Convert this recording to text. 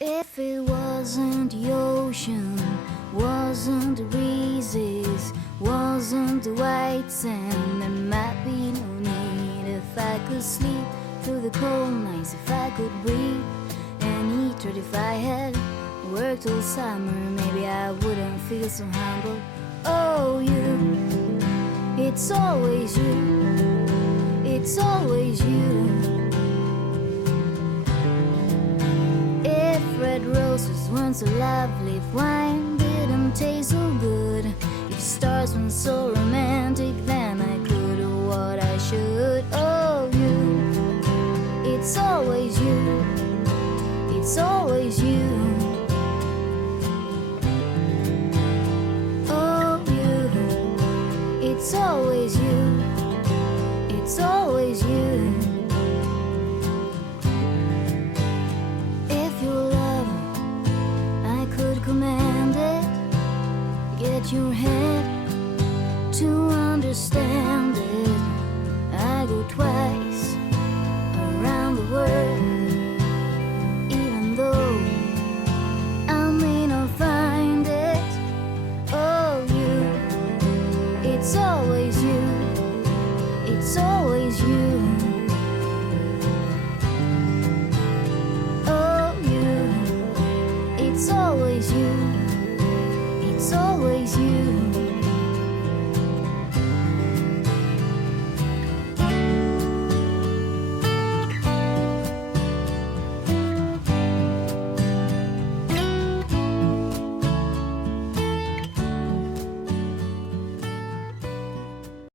If it wasn't the ocean, wasn't the breezes, wasn't the white sand, there might be no need. If I could sleep through the cold nights, if I could breathe and eat, or if I had worked all summer, maybe I wouldn't feel so humble. Oh, you, it's always you, it's always you. If red roses weren't so lovely, if wine didn't taste so good, if stars weren't so romantic, then I could do what I should. Oh, you, it's always you, it's always you. Oh, you, it's always you, it's always you. Command it, get your head to understand it. I go twice around the world, even though I may not find it. Oh, you, it's always you, it's always you. It's always you, it's always you.